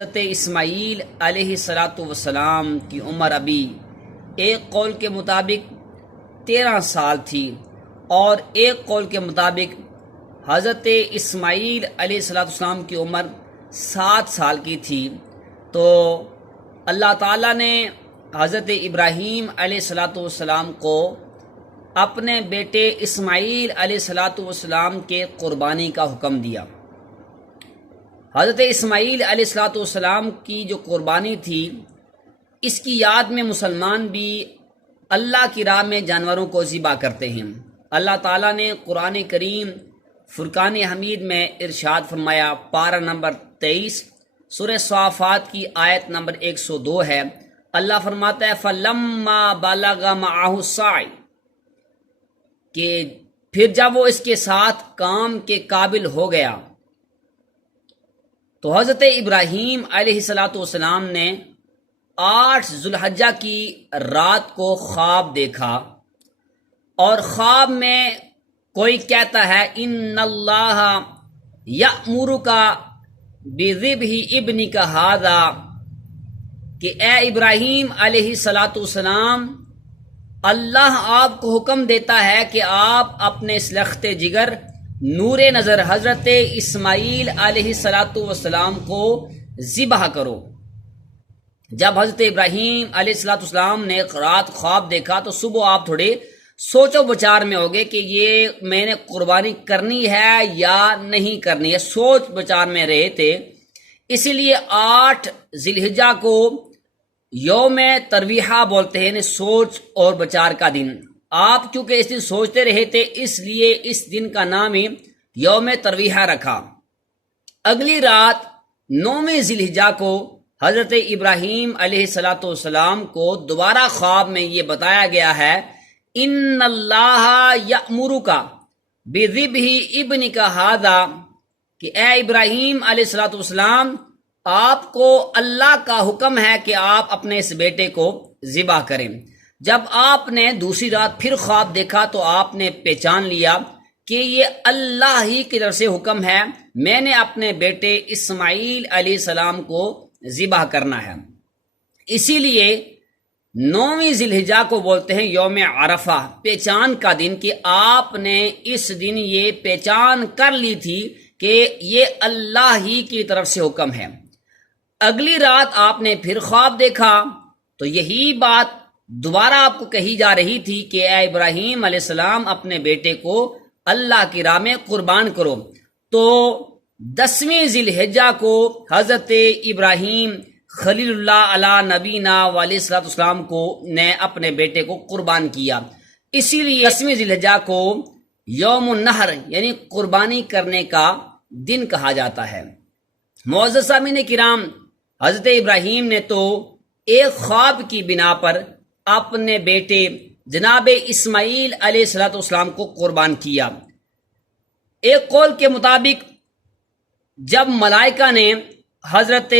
حضرت اسماعیل علیہ السلام کی عمر ابھی ایک قول کے مطابق 13 سال تھی اور ایک قول کے مطابق حضرت اسماعیل علیہ السلام کی عمر 7 سال کی تھی۔ تو اللہ تعالیٰ نے حضرت ابراہیم علیہ السلام کو اپنے بیٹے اسماعیل علیہ السلام کے قربانی کا حکم دیا۔ حضرت اسماعیل علیہ السلام کی جو قربانی تھی، اس کی یاد میں مسلمان بھی اللہ کی راہ میں جانوروں کو ذبح کرتے ہیں۔ اللہ تعالیٰ نے قرآن کریم فرقان حمید میں ارشاد فرمایا، پارہ نمبر 23 سورہ صافات کی آیت نمبر 102 ہے۔ اللہ فرماتا ہے فَلَمَّا بَلَغَ مَعَهُ السَّعْيَ، کہ پھر جب وہ اس کے ساتھ کام کے قابل ہو گیا تو حضرت ابراہیم علیہ السلام نے 8 ذو الحجہ کی رات کو خواب دیکھا، اور خواب میں کوئی کہتا ہے ان اللہ یأمرک بذبح ابنک ھذا، کہ اے ابراہیم علیہ السلام، اللہ آپ کو حکم دیتا ہے کہ آپ اپنے اس لخت جگر نور نظر حضرت اسماعیل علیہ السلام کو ذبح کرو۔ جب حضرت ابراہیم علیہ السلام نے رات خواب دیکھا تو صبح آپ تھوڑے سوچ و بچار میں ہوگے کہ یہ میں نے قربانی کرنی ہے یا نہیں کرنی ہے، سوچ بچار میں رہے تھے۔ اسی لیے 8 ذی الحجہ کو یوم ترویحہ بولتے ہیں، یعنی سوچ اور بچار کا دن۔ آپ کیونکہ اس دن سوچتے رہے تھے، اس لیے اس دن کا نام ہی یوم ترویحہ رکھا۔ اگلی رات 9ویں ذی الحجہ کو حضرت ابراہیم علیہ السلام کو دوبارہ خواب میں یہ بتایا گیا ہے ان اللہ یأمرک بذبح ابنک ھذا، کہ اے ابراہیم علیہ السلام، آپ کو اللہ کا حکم ہے کہ آپ اپنے اس بیٹے کو ذبح کریں۔ جب آپ نے دوسری رات پھر خواب دیکھا تو آپ نے پہچان لیا کہ یہ اللہ ہی کی طرف سے حکم ہے، میں نے اپنے بیٹے اسماعیل علیہ السلام کو ذبح کرنا ہے۔ اسی لیے 9ویں ذی الحجہ کو بولتے ہیں یوم عرفہ، پہچان کا دن، کہ آپ نے اس دن یہ پہچان کر لی تھی کہ یہ اللہ ہی کی طرف سے حکم ہے۔ اگلی رات آپ نے پھر خواب دیکھا تو یہی بات دوبارہ آپ کو کہی جا رہی تھی کہ اے ابراہیم علیہ السلام، اپنے بیٹے کو اللہ کی راہ میں قربان کرو۔ تو 10ویں ذی الحجہ کو حضرت ابراہیم خلیل اللہ علی نبینا علیہ السلام کو نے اپنے بیٹے کو قربان کیا۔ اسی لیے 10ویں ذی الحجہ کو یوم النحر یعنی قربانی کرنے کا دن کہا جاتا ہے۔ معزز سامعین کرام، حضرت ابراہیم نے تو ایک خواب کی بنا پر اپنے بیٹے جناب اسماعیل علیہ السلام کو قربان کیا۔ ایک قول کے مطابق جب ملائکہ نے حضرت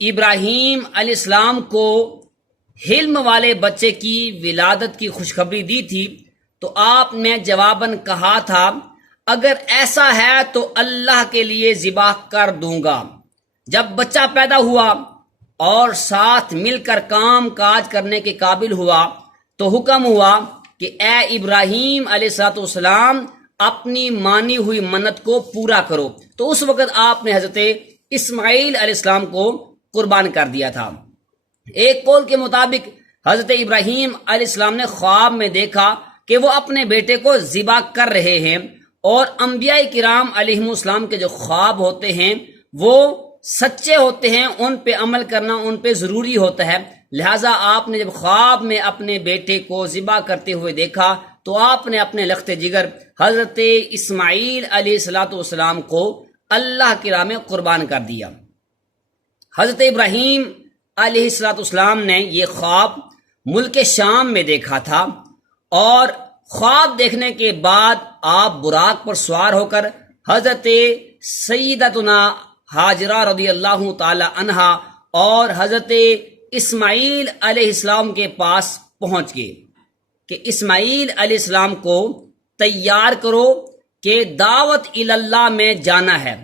ابراہیم علیہ السلام کو حلم والے بچے کی ولادت کی خوشخبری دی تھی تو آپ نے جواباً کہا تھا اگر ایسا ہے تو اللہ کے لیے ذبح کر دوں گا۔ جب بچہ پیدا ہوا اور ساتھ مل کر کام کاج کرنے کے قابل ہوا تو حکم ہوا کہ اے ابراہیم علیہ السلام، اپنی مانی ہوئی منت کو پورا کرو۔ تو اس وقت آپ نے حضرت اسماعیل علیہ السلام کو قربان کر دیا تھا۔ ایک قول کے مطابق حضرت ابراہیم علیہ السلام نے خواب میں دیکھا کہ وہ اپنے بیٹے کو ذبح کر رہے ہیں، اور انبیاء کرام علیہم السلام کے جو خواب ہوتے ہیں وہ سچے ہوتے ہیں، ان پہ عمل کرنا ان پہ ضروری ہوتا ہے۔ لہٰذا آپ نے جب خواب میں اپنے بیٹے کو ذبح کرتے ہوئے دیکھا تو آپ نے اپنے لخت جگر حضرت اسماعیل علیہ السلام کو اللہ کی راہ میں قربان کر دیا۔ حضرت ابراہیم علیہ السلام نے یہ خواب ملک شام میں دیکھا تھا، اور خواب دیکھنے کے بعد آپ براق پر سوار ہو کر حضرت سیدتنا ہاجرہ رضی اللہ تعالی عنہا اور حضرت اسماعیل علیہ السلام کے پاس پہنچ گئے کہ اسماعیل علیہ السلام کو تیار کرو کہ دعوت اللہ میں جانا ہے۔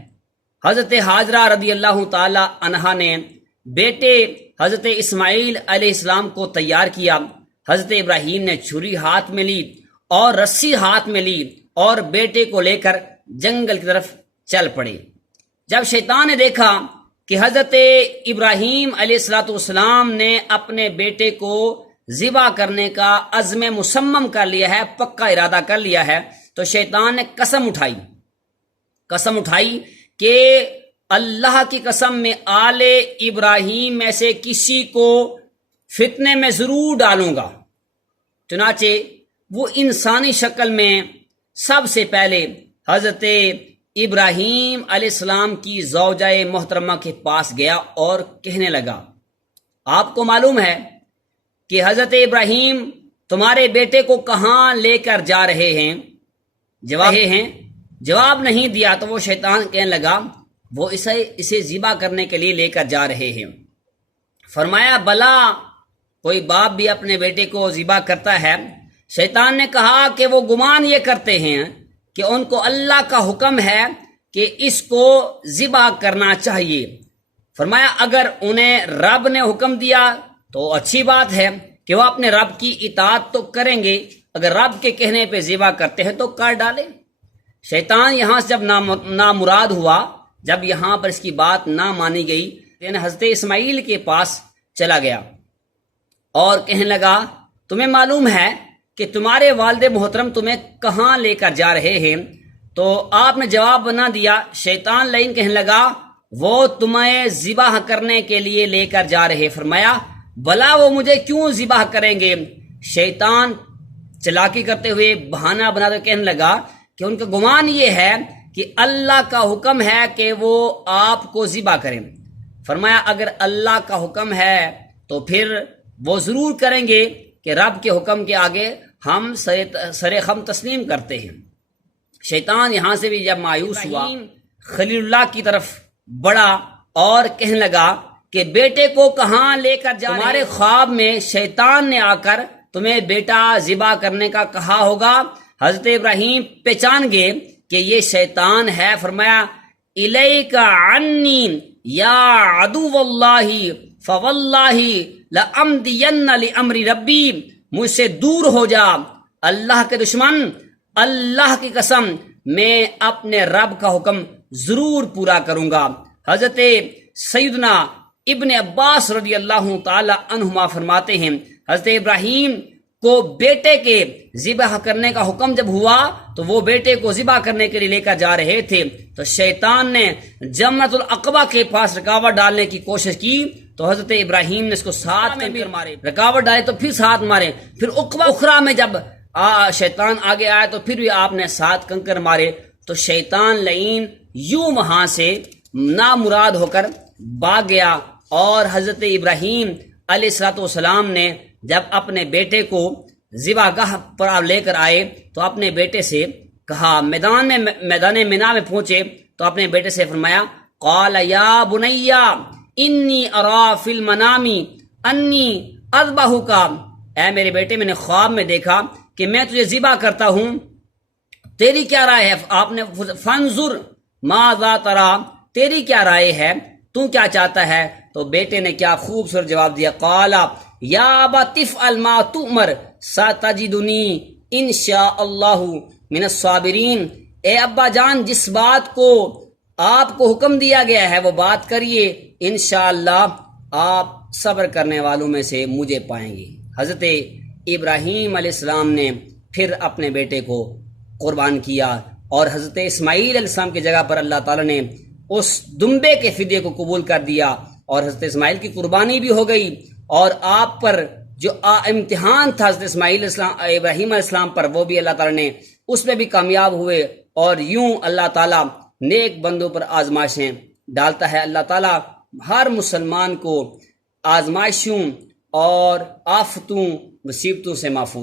حضرت حاجرہ رضی اللہ تعالی عنہا نے بیٹے حضرت اسماعیل علیہ السلام کو تیار کیا۔ حضرت ابراہیم نے چھری ہاتھ میں لی اور رسی ہاتھ میں لی اور بیٹے کو لے کر جنگل کی طرف چل پڑے۔ جب شیطان نے دیکھا کہ حضرت ابراہیم علیہ السلام نے اپنے بیٹے کو ذبح کرنے کا عزم مصمم کر لیا ہے، پکا ارادہ کر لیا ہے، تو شیطان نے قسم اٹھائی کہ اللہ کی قسم میں آل ابراہیم میں سے کسی کو فتنے میں ضرور ڈالوں گا۔ چنانچہ وہ انسانی شکل میں سب سے پہلے حضرت ابراہیم علیہ السلام کی زوجہ محترمہ کے پاس گیا اور کہنے لگا، آپ کو معلوم ہے کہ حضرت ابراہیم تمہارے بیٹے کو کہاں لے کر جا رہے ہیں؟ جواب نہیں دیا تو وہ شیطان کہنے لگا وہ اسے ذبح کرنے کے لیے لے کر جا رہے ہیں۔ فرمایا بلا، کوئی باپ بھی اپنے بیٹے کو ذبح کرتا ہے؟ شیطان نے کہا کہ وہ گمان یہ کرتے ہیں کہ ان کو اللہ کا حکم ہے کہ اس کو ذبح کرنا چاہیے۔ فرمایا اگر انہیں رب نے حکم دیا تو اچھی بات ہے کہ وہ اپنے رب کی اطاعت تو کریں گے، اگر رب کے کہنے پہ ذبح کرتے ہیں تو کر ڈالیں۔ شیطان یہاں سے جب نامراد ہوا، جب یہاں پر اس کی بات نہ مانی گئی، یعنی حضرت اسماعیل کے پاس چلا گیا اور کہنے لگا تمہیں معلوم ہے کہ تمہارے والد محترم تمہیں کہاں لے کر جا رہے ہیں؟ تو آپ نے جواب نہ دیا۔ شیطان لعین کہنے لگا وہ تمہیں ذبح کرنے کے لیے لے کر جا رہے۔ فرمایا بلا وہ مجھے کیوں ذبح کریں گے؟ شیطان چلاکی کرتے ہوئے بہانہ بناتے کہنے لگا کہ ان کا گمان یہ ہے کہ اللہ کا حکم ہے کہ وہ آپ کو ذبح کریں۔ فرمایا اگر اللہ کا حکم ہے تو پھر وہ ضرور کریں گے کہ رب کے حکم کے آگے ہم سر خم تسلیم کرتے ہیں۔ شیطان یہاں سے بھی جب مایوس ہوا، خلیل اللہ کی طرف بڑھا اور کہنے لگا کہ بیٹے کو کہاں لے کر جا رہے؟ تمہارے خواب میں شیطان نے آ کر تمہیں بیٹا ذبح کرنے کا کہا ہوگا۔ حضرت ابراہیم پہچان گئے کہ یہ شیطان ہے۔ فرمایا الیک عنی یا عدو اللہ فواللہ لأمدین لأمر ربی، مجھ سے دور ہو جا اللہ کے دشمن، اللہ کی قسم میں اپنے رب کا حکم ضرور پورا کروں گا۔ حضرت سیدنا ابن عباس رضی اللہ تعالی عنہما فرماتے ہیں حضرت ابراہیم کو بیٹے کے ذبح کرنے کا حکم جب ہوا تو وہ بیٹے کو ذبح کرنے کے لیے لے کر جا رہے تھے، تو شیطان نے جمرۃ العقبہ کے پاس رکاوٹ ڈالنے کی کوشش کی تو حضرت ابراہیم نے اس کو ساتھ میں بھی مارے، رکاوٹ ڈالے تو پھر ساتھ مارے، پھر عقبہ اخرى میں جب شیطان آگے آیا تو پھر بھی آپ نے ساتھ کنکر مارے۔ تو شیطان لعین یوں وہاں سے نامراد ہو کر بھاگ گیا، اور حضرت ابراہیم علیہ السلام نے جب اپنے بیٹے کو ذبح گاہ پر لے کر آئے تو اپنے بیٹے سے کہا، میدان منا میں پہنچے تو اپنے بیٹے سے فرمایا قال یا بنی انی ارا فی المنام انی اذبحک، اے میرے بیٹے میں نے خواب میں دیکھا کہ میں تجھے ذبح کرتا ہوں، تیری کیا رائے ہے؟ آپ نے فانظر ماذا تری، تیری کیا رائے ہے، تو کیا چاہتا ہے؟ تو بیٹے نے کیا خوبصورت جواب دیا، قال یا ابت افعل ما تؤمر ستجدنی انشاء اللہ من الصابرین، اے ابا جان جس بات کو آپ کو حکم دیا گیا ہے وہ بات کریے، انشاءاللہ آپ صبر کرنے والوں میں سے مجھے پائیں گے۔ حضرت ابراہیم علیہ السلام نے پھر اپنے بیٹے کو قربان کیا، اور حضرت اسماعیل علیہ السلام کی جگہ پر اللہ تعالیٰ نے اس دمبے کے فدیے کو قبول کر دیا، اور حضرت اسماعیل کی قربانی بھی ہو گئی، اور آپ پر جو امتحان تھا حضرت ابراہیم علیہ السلام پر وہ بھی اللہ تعالیٰ نے اس میں بھی کامیاب ہوئے۔ اور یوں اللہ تعالیٰ نیک بندوں پر آزمائشیں ڈالتا ہے۔ اللہ تعالیٰ ہر مسلمان کو آزمائشوں اور آفتوں مصیبتوں سے محفوظ